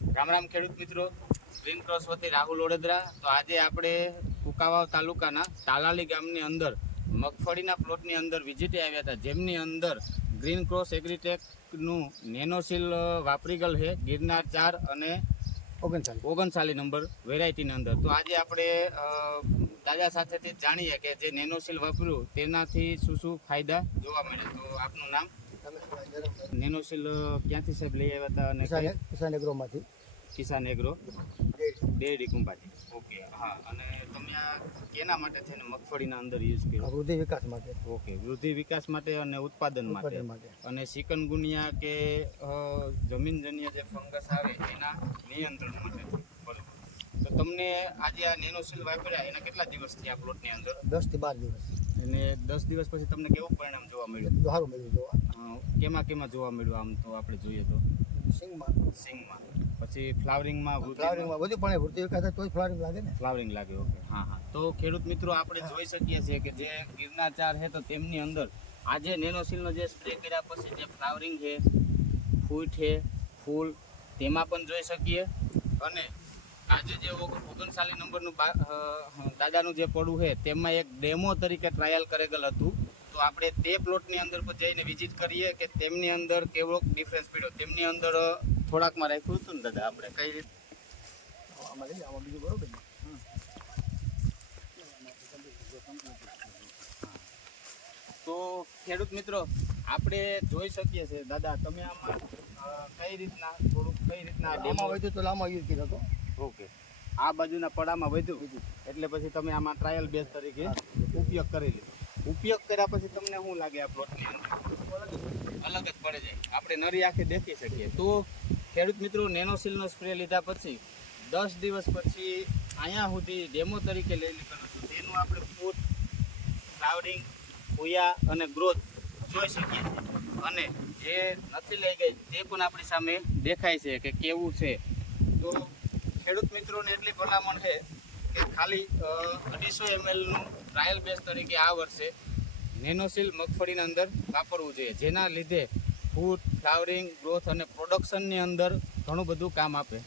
રામ રામ ખેડૂત મિત્રો. Green cross વતી રાહુલ ઓડેદરા તો આજે આપણે કુકાવાવ તાલુકાના તાલાલી ગામની અંદર મગફળીના પ્લોટની અંદર વિઝિટે આવ્યા હતા. જેમની અંદર ગ્રીન ક્રોસ એગ્રીટેકનું નેનોસીલ વાપરી ગયેલ છે ગિરનાર ચાર અને ઓગણચાલીસ. ઓગણચાલીસ નંબર વેરાયટીની અંદર. તો આજે આપણે દાદા સાથેથી જાણીએ કે જે નેનોસીલ વાપર્યું તેનાથી શું શું ફાયદા જોવા મળે તો આપનું નામ? નેનોસીલ અ, ક્યાંથી સાહેબ લઈ આવ્યા હતા અને Kisan એગ્રોમાંથી Kisan agro dairy Kumbhaji. Okay હા અને તમે આ કેના માટે થઈને મગફળીના અંદર યુઝ કર્યો? વૃદ્ધિ વિકાસ માટે. ઓકે વૃદ્ધિ વિકાસ માટે અને ઉત્પાદન માટે. અને ચિકનગુનિયા કે જમીનજન્ય જે ફંગસ આવે એના નિયંત્રણ માટે બરોબર. તો તમને આજે આ નેનોસીલ વાપર્યા એના કેટલા દિવસ થયા પ્લોટની અંદર? દસથી બાર દિવસ. અને દસ દિવસ પછી તમને કેવું પરિણામ જોવા મળ્યું? સારું મળ્યું જોવા. કેમાં કેમાં જોવા મળ્યું આમ તો આપણે જોઈએ તો? સિંગમાં. સિંગમાં. પછી ફ્લાવરિંગમાં ફ્લાવરિંગમાં બધું પણ વૃદ્ધિ વિકાસ થાય તો ફ્લાવરિંગ લાગે ને? ફ્લાવરિંગ લાગે ઓકે. હા હા. તો ખેડૂત મિત્રો આપણે જોઈ શકીએ છીએ કે જે ગિરના ચાર છે તો તેમની અંદર આજે નેનોસિલનો જે સ્પ્રે કર્યા પછી જે ફ્લાવરિંગ છે ફૂટ છે ફૂલ તેમાં પણ જોઈ શકીએ. અને આજે જે ઓગણસાલી નંબરનું દાદાનું જે પડું છે તેમાં એક ડેમો તરીકે ટ્રાયલ કરેલ હતું. તો આપણે તે પ્લોટની અંદર પણ જઈને વિઝિટ કરીએ કે તેમની અંદર કેવો ડિફરન્સ પડ્યો? તેમની અંદર થોડાકમાં રાખ્યું હતું ને દાદા આપણે કઈ રીતે? આમાં લઈ આમાં બીજું બરોબર તો ખેડૂત મિત્રો આપણે જોઈ શકીએ છીએ દાદા તમે આમાં કઈ રીતના થોડુંક કઈ રીતના ડેમો હોય તો લાંબા યુઝ કર્યો હતો ઓકે. આ બાજુના પડામાં વધ્યું એટલે પછી તમે આમાં ટ્રાયલ બેઝ તરીકે ઉપયોગ કરી લીધો ઉપયોગ કર્યા પછી તમને શું લાગે આ પ્લોટની અલગ જ પડે જાય. આપણે નરી આંખે દેખી શકીએ. તો ખેડૂત મિત્રો નેનોસિલનો સ્પ્રે લીધા પછી દસ દિવસ પછી અહીંયા સુધી ડેમો તરીકે લઈ લીધેલું હતો. તેનું આપણે ફૂટ ફ્લાવરિંગ ભૂયા અને ગ્રોથ જોઈ શકીએ અને જે નથી લઈ ગઈ, તે પણ આપણી સામે દેખાય છે કે કેવું છે. તો ખેડૂત મિત્રોને એટલી ભલામણ છે કે ખાલી અઢીસો એમએલનું ટ્રાયલ બેઝ તરીકે આ વર્ષે નેનોસિલ મગફળીના અંદર વાપરવું જોઈએ. જેના લીધે ફૂડ ફ્લાવરિંગ ગ્રોથ અને પ્રોડક્શનની અંદર ઘણું બધું કામ આપે.